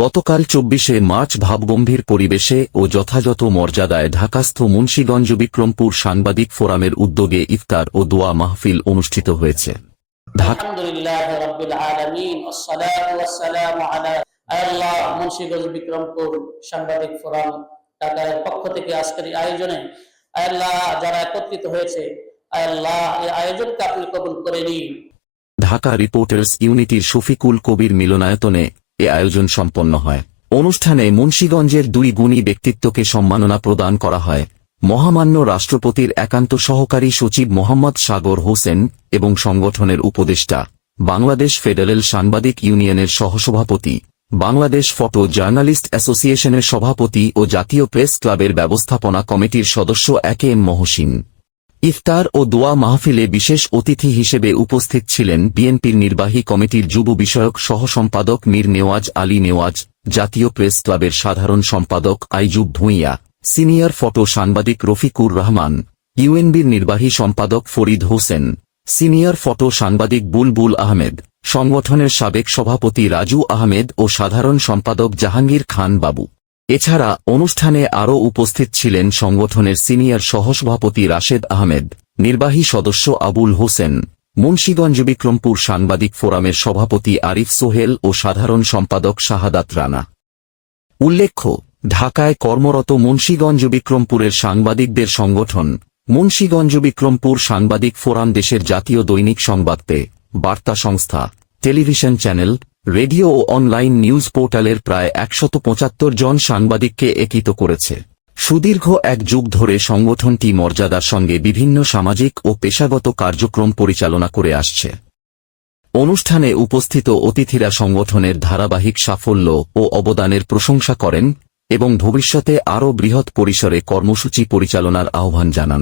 গতকাল চব্বিশে মার্চ ভাবগম্ভীর পরিবেশে ও যথাযথ মর্যাদায় ঢাকাস্থ মুন্সীগঞ্জ বিক্রমপুর সাংবাদিক ফোরামের উদ্যোগে ইফতার ও দোয়া মাহফিল অনুষ্ঠিত হয়েছে। আল্লাহ পক্ষ থেকে আজকের আয়োজনে আল্লাহ যারা একত্রিত হয়েছে, আল্লাহ এই আয়োজনকে আপনি কবুল করে নিন। ঢাকা রিপোর্টার্স ইউনিটির শফিকুল কবির মিলনায়তনে এ আয়োজন সম্পন্ন হয়। অনুষ্ঠানে মুন্সীগঞ্জের দুই গুণী ব্যক্তিত্বকে সম্মাননা প্রদান করা হয়। মহামান্য রাষ্ট্রপতির একান্ত সহকারী সচিব মোহাম্মদ সাগর হোসেন এবং সংগঠনের উপদেষ্টা, বাংলাদেশ ফেডারেল সাংবাদিক ইউনিয়নের সহসভাপতি, বাংলাদেশ ফটো জার্নালিস্ট অ্যাসোসিয়েশনের সভাপতি ও জাতীয় প্রেস ক্লাবের ব্যবস্থাপনা কমিটির সদস্য একে এম মহসিন। ইফতার ও দোয়া মাহফিলে বিশেষ অতিথি হিসেবে উপস্থিত ছিলেন বিএনপির নির্বাহী কমিটির যুব বিষয়ক সহসম্পাদক মীর নেওয়াজ আলী নেওয়াজ, জাতীয় প্রেস ক্লাবের সাধারণ সম্পাদক আইজুব ভুঁইয়া, সিনিয়র ফটো সাংবাদিক রফিকুর রহমান, ইউএনবির নির্বাহী সম্পাদক ফরিদ হোসেন, সিনিয়র ফটো সাংবাদিক বুলবুল আহমেদ, সংগঠনের সাবেক সভাপতি রাজু আহমেদ ও সাধারণ সম্পাদক জাহাঙ্গীর খান বাবু। এছাড়া অনুষ্ঠানে আরও উপস্থিত ছিলেন সংগঠনের সিনিয়র সহসভাপতি রাশেদ আহমেদ, নির্বাহী সদস্য আবুল হোসেন, মুন্সীগঞ্জ বিক্রমপুর সাংবাদিক ফোরামের সভাপতি আরিফ সোহেল ও সাধারণ সম্পাদক শাহাদাত রানা। উল্লেখ্য, ঢাকায় কর্মরত মুন্সীগঞ্জ বিক্রমপুরের সাংবাদিকদের সংগঠন, মুন্সীগঞ্জ বিক্রমপুর সাংবাদিক ফোরাম দেশের জাতীয় দৈনিক সংবাদপে বার্তা সংস্থা, টেলিভিশন চ্যানেল রেডিও ও অনলাইন নিউজ পোর্টালের প্রায় একশত পঁচাত্তর জন সাংবাদিককে একিত করেছে। সুদীর্ঘ এক যুগ ধরে সংগঠনটি মর্যাদার সঙ্গে বিভিন্ন সামাজিক ও পেশাগত কার্যক্রম পরিচালনা করে আসছে। অনুষ্ঠানে উপস্থিত অতিথিরা সংগঠনের ধারাবাহিক সাফল্য ও অবদানের প্রশংসা করেন এবং ভবিষ্যতে আরও বৃহৎ পরিসরে কর্মসূচি পরিচালনার আহ্বান জানান।